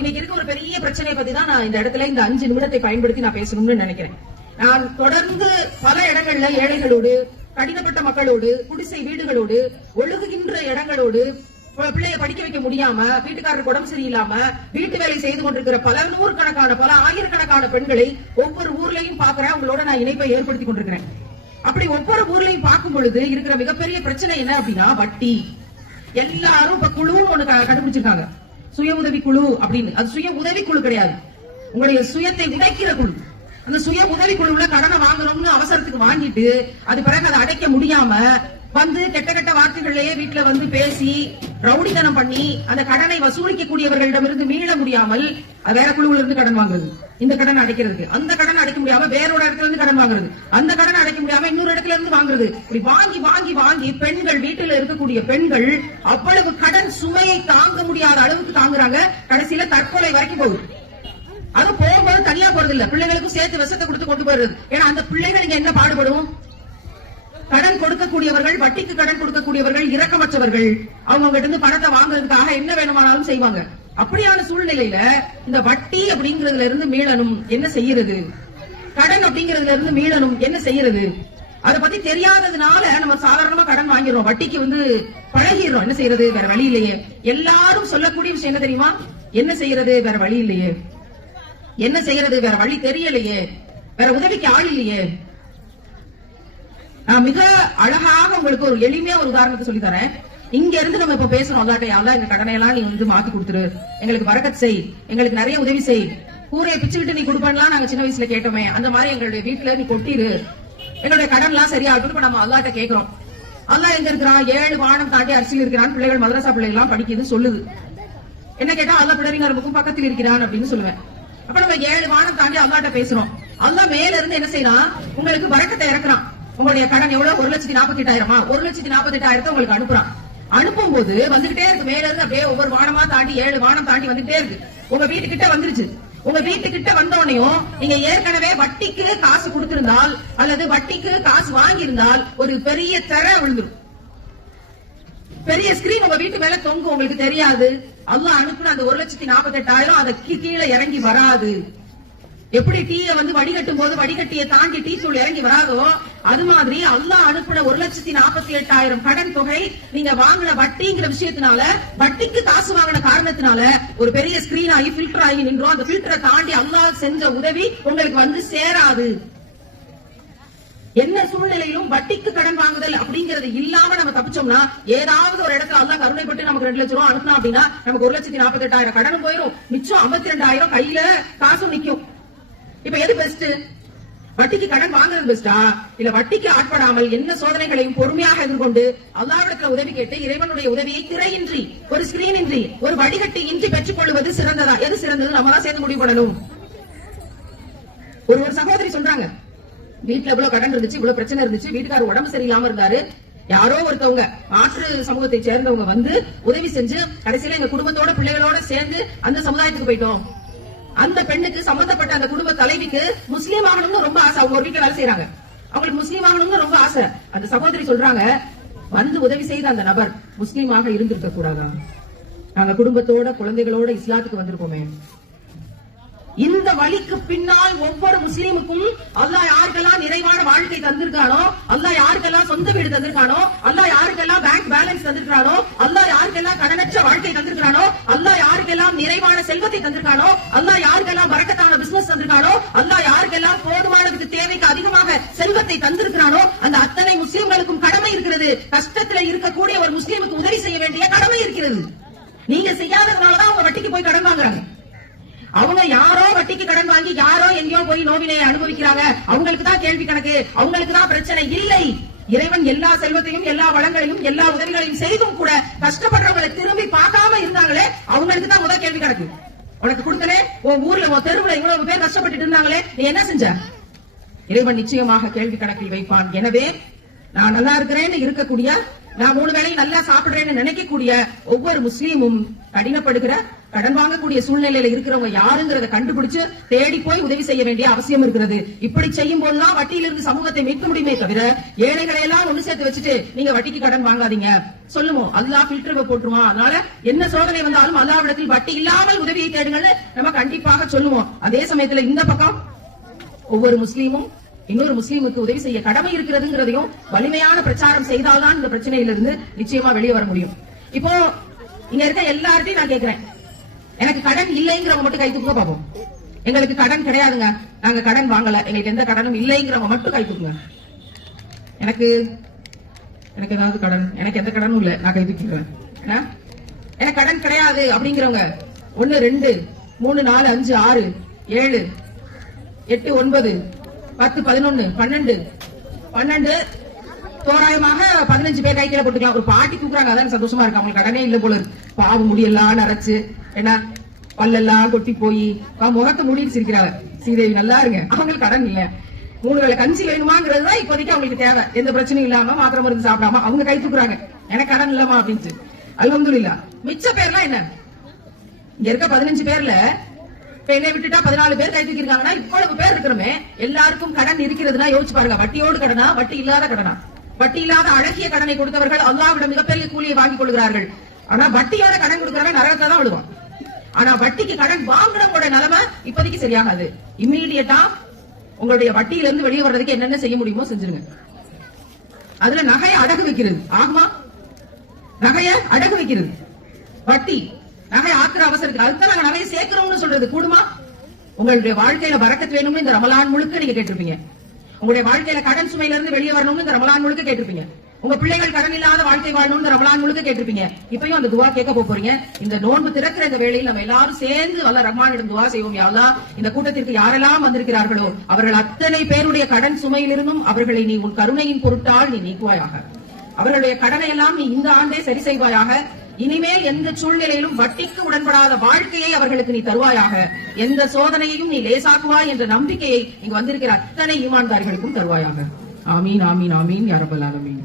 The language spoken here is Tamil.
இன்னைக்கு இருக்க ஒரு பெரிய பிரச்சனை பத்தி தான் நான் இந்த இடத்துல இந்த 5 நிமிடத்தை பயன்படுத்தி நான் பேசணும்னு நினைக்கிறேன். நான் தொடர்ந்து பல இடங்கள்ல ஏழைகளோடு, கடினப்பட்ட மக்களோடு, குடிசை வீடுகளோடு, ஒழுகுகின்ற இடங்களோடு, பிள்ளைய படிக்க வைக்க முடியாம, வீட்டுக்காரருக்கு உடம்பு சரியில்லாம வீட்டு வேலை செய்து கொண்டிருக்கிற பல நூறுக்கணக்கான, பல ஆயிரக்கணக்கான பெண்களை ஒவ்வொரு ஊர்லயும் பாக்குறேன். உங்களோட நான் இணைப்பை ஏற்படுத்தி கொண்டிருக்கிறேன். அப்படி ஒவ்வொரு ஊர்லயும் பார்க்கும் பொழுது இருக்கிற மிகப்பெரிய பிரச்சனை என்ன அப்படின்னா வட்டி. எல்லாரும் இப்ப குழுன்னு ஒண்ணு கண்டுபிடிச்சிருக்காங்க, சுய உதவி குழு அப்படின்னு. அது சுய உதவி குழு கிடையாது, உங்களுடைய சுயத்தை உடைக்கிற குழு. அந்த சுய உதவி குழுவுல கடனை வாங்கணும்னு அவசரத்துக்கு வாங்கிட்டு அது பிறகு அதை அடைக்க முடியாம வந்து கெட்ட கெட்ட வார்த்தைகள்லயே வீட்டுல வந்து பேசி ரவுடித்தனம் பண்ணி அந்த கடனை வசூலிக்க கூடியவர்களிடமிருந்து மீள முடியாமல் வேற குழுவுல இருந்து கடன் வாங்குறது, இந்த கடன் அடைக்கிறதுக்கு. அந்த கடன் அடைக்க முடியாம வேறொரு இடத்துல இருந்து கடன் வாங்குறது, அந்த கடன் அடைக்க முடியாம இன்னொரு இடத்துல இருந்து வாங்குறது. இப்படி வாங்கி வாங்கி வாங்கி பெண்கள், வீட்டுல இருக்கக்கூடிய பெண்கள் அவ்வளவு கடன் சுமையை தாங்க முடியாத அளவுக்கு தாங்குறாங்க. கடைசியில தற்கொலை வரைக்கும் போகுது. அது போகும்போது தனியா போறது இல்ல, பிள்ளைகளுக்கும் சேர்த்து விஷத்தை கொடுத்து கொண்டு போறது. ஏன்னா அந்த பிள்ளைகள் இங்க என்ன பாடுபடும்? கடன் கொடுக்கக்கூடியவர்கள், வட்டிக்கு கடன் கொடுக்கக்கூடியவர்கள் இரக்கமற்றவர்கள். அவங்க கிட்ட இருந்து பணத்தை வாங்குறதுக்காக என்ன வேணுமானாலும் செய்வாங்க. அப்படியான சூழ்நிலையில இந்த வட்டி அப்படிங்கறதுல இருந்து மீளணும், என்ன செய்யறது? கடன் அப்படிங்கறதுல இருந்து மீளணும், என்ன செய்யறது? அதை பத்தி தெரியாததுனால நம்ம சாதாரணமா கடன் வாங்கிடுறோம், வட்டிக்கு வந்து பழகிடுறோம். என்ன செய்யறது? வேற வழி இல்லையே. எல்லாரும் சொல்லக்கூடிய விஷயம் என்ன தெரியுமா? என்ன செய்யறது? வேற வழி இல்லையே. என்ன செய்யறது? வேற வழி தெரியலையே. வேற உதவிக்கு ஆள் இல்லையே. நான் மிக அழகாக உங்களுக்கு ஒரு எளிமையா ஒரு உதாரணத்தை சொல்லி தரேன். இங்க இருந்து நம்ம இப்ப பேசுறோம், அல்லாட்ட எங்க கடனை எல்லாம் நீ வந்து மாத்தி கொடுத்துரு, எங்களுக்கு பரக்கத் செய், எங்களுக்கு நிறைய உதவி செய், கூரையை பிச்சுக்கிட்டு நீ கொடுப்பேன்லாம் நாங்க சின்ன வயசுல கேட்டோமே, அந்த மாதிரி எங்களுடைய வீட்டுல நீ கொட்டிரு, எங்களுடைய கடன் எல்லாம் சரியாகட்டும். இப்ப நம்ம அல்லாட்ட கேட்கிறோம். அல்லாஹ் எங்க இருக்கிறான்? 7 வானம் தாண்டி அரிசியில் இருக்கிறான். பிள்ளைகள் மதரசா பிள்ளைகள் எல்லாம் படிக்குது சொல்லுது. என்ன கேட்டா அல்லாஹ் பிள்ளைங்க பக்கத்தில் இருக்கிறான் அப்படின்னு சொல்லுவேன். அப்ப நம்ம 7 வானம் தாண்டி அல்லாட்ட பேசுறோம். அல்லாஹ் மேல இருந்து என்ன செய்யறான்? உங்களுக்கு பரக்கத்தை இறக்குறான். உங்களுடைய கடன் எவ்வளவு? 1,48,000. 1,48,000 உங்களுக்கு அனுப்புறான். அனுப்பும் போது வந்துகிட்டே இருக்கு, மேல இருந்து அப்படியே ஒவ்வொரு வானமா தாண்டி 7 வானம் தாண்டி வந்துகிட்டே இருக்கு. உங்க வீட்டுக்கிட்ட வந்துருச்சு. உங்க வீட்டுக்கிட்ட வந்தோடனையும் நீங்க ஏற்கனவே வட்டிக்கு காசு கொடுத்திருந்தால் அல்லது வட்டிக்கு காசு வாங்கி இருந்தால் ஒரு பெரிய திரை விழுந்துரும், பெரிய ஸ்கிரீன் உங்க வீட்டு மேல தொங்கும். உங்களுக்கு தெரியாது. அல்லாஹ் அனுப்புன அந்த 1,48,000 அதை கீழே இறங்கி வராது. எப்படி டீயை வந்து வடிகட்டும் போது வடிகட்டியை தாண்டி டீ தூள் இறங்கி வராதோ, அது மாதிரி அல்லாஹ் அனுப்பின 1,48,000 கடன் தொகை நீங்க வாங்கின வட்டிங்கிற விஷயத்தினால, வட்டிக்கு காசு வாங்கின காரணத்தினால ஒரு பெரிய ஸ்கிரீன் ஆகி பில்டர் ஆகி நின்றோம். அந்த பில்டரை தாண்டி அல்லாஹ் செஞ்ச உதவி உங்களுக்கு வந்து சேராது. என்ன சூழ்நிலையிலும் வட்டிக்கு கடன் வாங்குதல் அப்படிங்கறது இல்லாம நம்ம தப்பிச்சோம்னா, ஏதாவது ஒரு இடத்துல அல்லாஹ் கருணைப்பட்டு நமக்கு 2 லட்சம் ரூபாய் அனுப்பினா அப்படின்னா நமக்கு 1,48,000 கடனும் போயிடும், மிச்சம் 52,000 கையில காசும் நிக்கும். இப்ப எது பெஸ்ட்? வட்டிக்கு கடன் வாங்குறது பெஸ்டா, இல்ல வட்டிக்கு ஆட்படாமல் என்ன சோதனைகளையும் பொறுமையாக எதிர்கொண்டு அல்லாஹ்விடத்துல உதவி கேட்டு இறைவனுடைய உதவியை திரையின்றி, ஒரு ஸ்கிரீன் இன்றி, ஒரு வடிகட்டி இன்றி பெற்றுக் கொள்வது சிறந்ததா? எது சிறந்தது? நம்ம தான் சேர்ந்து முடிவு பண்ணணும். ஒரு சகோதரி சொல்றாங்க, வீட்டுல இவ்வளவு கடன் இருந்துச்சு, இவ்வளவு பிரச்சனை இருந்துச்சு, வீட்டுக்காரர் உடம்பு சரியில்லாம இருந்தாரு, யாரோ ஒருத்தவங்க மாற்று சமூகத்தை சேர்ந்தவங்க வந்து உதவி செஞ்சு கடைசியில எங்க குடும்பத்தோட பிள்ளைகளோட சேர்ந்து அந்த சமுதாயத்துக்கு போயிட்டோம். அந்த பெண்ணுக்கு சம்பந்தப்பட்ட அந்த குடும்ப தலைவிக்கு முஸ்லீம் ஆகணும்னு ரொம்ப ஆசை. அவங்க ஒரு வீட்டுல வேலை செய்யறாங்க, அவங்களுக்கு முஸ்லீம் ஆகணும்னு ரொம்ப ஆசை. அந்த சகோதரி சொல்றாங்க, வந்து உதவி செய்த அந்த நபர் முஸ்லீமாக இருந்திருக்க கூடாதா? நாங்க குடும்பத்தோட குழந்தைகளோட இஸ்லாத்துக்கு வந்திருக்கோமே. இந்த வழிக்கு பின்னால் ஒவ்வொரு முஸ்லீமுக்கும் அல்லாஹ் யாருக்கெல்லாம் நிறைவான வாழ்க்கை தந்திருக்கானோ, அல்லாஹ் யாருக்கெல்லாம் சொந்த வீடு தந்திருக்கானோ, அல்லாஹ் யாருக்கெல்லாம் பேங்க் பேலன்ஸ் தந்திருக்கானோ, அல்லாஹ் யாருக்கெல்லாம் கடனற்ற வாழ்க்கை தந்திருக்கானோ, அல்லாஹ் யாருக்கெல்லாம் நிறைவான செல்வத்தை தந்திருக்கானோ, அல்லாஹ் யாருக்கெல்லாம் பரக்கத்தான பிசினஸ் தந்திருக்கானோ, அல்லாஹ் யாருக்கெல்லாம் போதுமானதுக்கு தேவைக்கு அதிகமாக செல்வத்தை தந்திருக்கானோ, அந்த அத்தனை முஸ்லீம்களுக்கும் கடமை இருக்கிறது. கஷ்டத்துல இருக்கக்கூடிய ஒரு முஸ்லீமுக்கு உதவி செய்ய வேண்டிய கடமை இருக்கிறது. நீங்க செய்யாததுனாலதான் அவங்க வட்டிக்கு போய் கடன் வாங்குறாங்க. அவங்க யாரோ வட்டிக்கு கடன் வாங்கி யாரோ எங்கேயோ போய் நோவினை அனுபவிக்கிறாங்க. அவங்களுக்கு தான் கேள்வி கணக்கு, அவங்களுக்கு தான் பிரச்சனை இல்லை. இறைவன் எல்லா செல்வத்தையும், எல்லா வளங்களையும், எல்லா உதவிகளையும் செய்தும் கூட கஷ்டப்படுறவங்களை திரும்பி பார்க்காம இருந்தாங்களே, அவங்களுக்கு தான் முதல் கேள்வி கணக்கு. உனக்கு கொடுத்தனே, உன் ஊர்ல உன் தெருவுல இவ்வளவு பேர் கஷ்டப்பட்டு இருந்தாங்களே, நீ என்ன செஞ்ச? இறைவன் நிச்சயமாக கேள்வி கணக்கில் வைப்பான். எனவே நான் நல்லா இருக்கிறேன்னு இருக்கக்கூடிய, நான் 3 வேளையும் நல்லா சாப்பிடுறேன்னு நினைக்கக்கூடிய ஒவ்வொரு முஸ்லீமும் கடினப்படுகிற கடன் வாங்கக்கூடிய சூழ்நிலையில இருக்கிறவங்க யாருங்கிறத கண்டுபிடிச்சு தேடி போய் உதவி செய்ய வேண்டிய அவசியம் இருக்கிறது. இப்படி செய்யும் போதுதான் வட்டியிலிருந்து சமூகத்தை மீட்க முடியுமே தவிர ஏழைகளை எல்லாம் ஒண்ணு சேர்த்து வச்சுட்டு நீங்க வட்டிக்கு கடன் வாங்காதீங்க சொல்லுவோம். அல்லாஹ் ஃபில்டர் போட்டுருவான். அதனால என்ன சோதனை வந்தாலும் அல்லாஹ்விடத்தில் வட்டி இல்லாமல் உதவியை தேடுங்கன்னு நம்ம கண்டிப்பாக சொல்லுவோம். அதே சமயத்துல இந்த பக்கம் ஒவ்வொரு முஸ்லீமும் இன்னொரு முஸ்லீமுக்கு உதவி செய்ய கடமை இருக்கிறதுங்கிறதையும் வலிமையான பிரச்சாரம் செய்தால்தான் இந்த பிரச்சனையிலிருந்து நிச்சயமா வெளியே வர முடியும். இப்போ இங்க இருக்க எல்லார்ட்டையும் நான் கேட்கிறேன், எனக்கு கடன் இல்லைங்கிறவங்க மட்டும் கை தூக்குங்க பாப்போம். எங்களுக்கு கடன் கிடையாதுங்க, நாங்க கடன் வாங்கல, எங்களுக்கு எந்த கடனும் இல்லைங்கிறவங்க மட்டும் கை தூக்குங்க. எனக்கு ஏதாவது கடன், எனக்கு எந்த கடனும் இல்ல, நான் கை தூக்கிடுவேன். எனக்கு கடன் கிடையாது அப்படிங்கிறவங்க 1 2 3 4 5 6 7 8 9 10 11 12 தோராயமாக 15 பேர் கை கீழே போட்டுக்கலாம். ஒரு பாட்டி தூக்குறாங்க, அதான் சந்தோஷமா இருக்கு. அவங்களுக்கு கடனே இல்ல போல இருக்கு. பாவு முடியெல்லாம் நரைச்சு என்ன பல்லெல்லாம் கொட்டி போய் முகத்தை முடிட்டு சிரிக்கிறாங்க. ஸ்ரீதேவி நல்லா இருங்க, அவங்களுக்கு கடன் இல்ல. 3 வேளை கஞ்சி வேணுமாங்கிறது தான் இப்போதைக்கு அவங்களுக்கு தேவை. எந்த பிரச்சனையும் இல்லாம மாத்திரை மருந்து சாப்பிடாம அவங்க கை தூக்குறாங்க, எனக்கு கடன் இல்லமா அப்படின்ட்டு. அல்ஹம்துலில்லாஹ். மிச்ச பேர்லாம் என்ன, இங்க இருக்க 15 பேர்ல என்னை விட்டுட்டா 14 பேர் கை தூக்கி இருக்காங்கன்னா இவ்வளவு பேர் இருக்கிறோமே, எல்லாருக்கும் கடன் இருக்கிறதுனா யோசிச்சு பாருங்க. வட்டியோடு கடனா, வட்டி இல்லாத கடனா? வட்டி இல்லாத அழகிய கடனை கொடுத்தவர்கள் அல்லாஹ்விடம் மிகப்பெரிய கூலியை வாங்கிக் கொள்கிறார்கள். ஆனா வட்டியோட கடன் கொடுக்கறவன் நரகத்தை தான் விடுவான். ஆனா வட்டிக்கு கடன் வாங்குறவங்களோட நிலைமை இப்போதைக்கு சரியாகாது. இம்மீடியட்டா உங்களுடைய வட்டியில இருந்து வெளியே வர்றதுக்கு என்னென்ன செய்ய முடியுமோ செஞ்சிருங்க. அதுல நகையை அடகு வைக்கிறது ஆகுமா? நகைய அடகு வைக்கிறது வட்டி, நகை ஆக்குற அவசரத்துக்கு அதுதான் நாங்க நகையை சேர்க்கிறோம்னு சொல்றது கூடுமா? உங்களுடைய வாழ்க்கையில பரக்கத் வேணும்னு இந்த ரமலான் முழுக்க நீங்க கேட்டிருப்பீங்க. உங்களுடைய வாழ்க்கையில கடன் சுமையில இருந்து வெளியே வரணும்னு இந்த ரமலான் முழுக்க கேட்டிருப்பீங்க. உங்க பிள்ளைகள் கடன் இல்லாத வாழ்க்கை வாழணும்னு இந்த ரமலான் முழுக்க கேட்டிருப்பீங்க. இப்பயும் அந்த துவா கேட்க போறீங்க. இந்த நோன்பு திறக்கிற இந்த வேளையில் நம்ம எல்லாரும் சேர்ந்து அல்ல ரஹ்மானிடம் துவா செய்வோம். யா அல்லாஹ், இந்த கூட்டத்திற்கு யாரெல்லாம் வந்திருக்கிறார்களோ அவர்கள் அத்தனை பேருடைய கடன் சுமையிலிருந்தும் அவர்களை நீ உன் கருணையின் பொருட்டால் நீ நீக்குவாயாக. அவர்களுடைய கடனை எல்லாம் நீ இந்த ஆண்டே சரி செய்வாயாக. இனிமேல் எந்த சூழ்நிலையிலும் வட்டிக்கு உடன்படாத வாழ்க்கையை அவர்களுக்கு நீ தருவாயாக. எந்த சோதனையையும் நீ லேசாக்குவாய் என்ற நம்பிக்கையை இங்கு வந்திருக்கிற அத்தனை ஈமான்தாரிகளுக்கும் தருவாயாக. ஆமீன் ஆமீன் ஆமீன் யா ரப்பல் ஆலமீன்.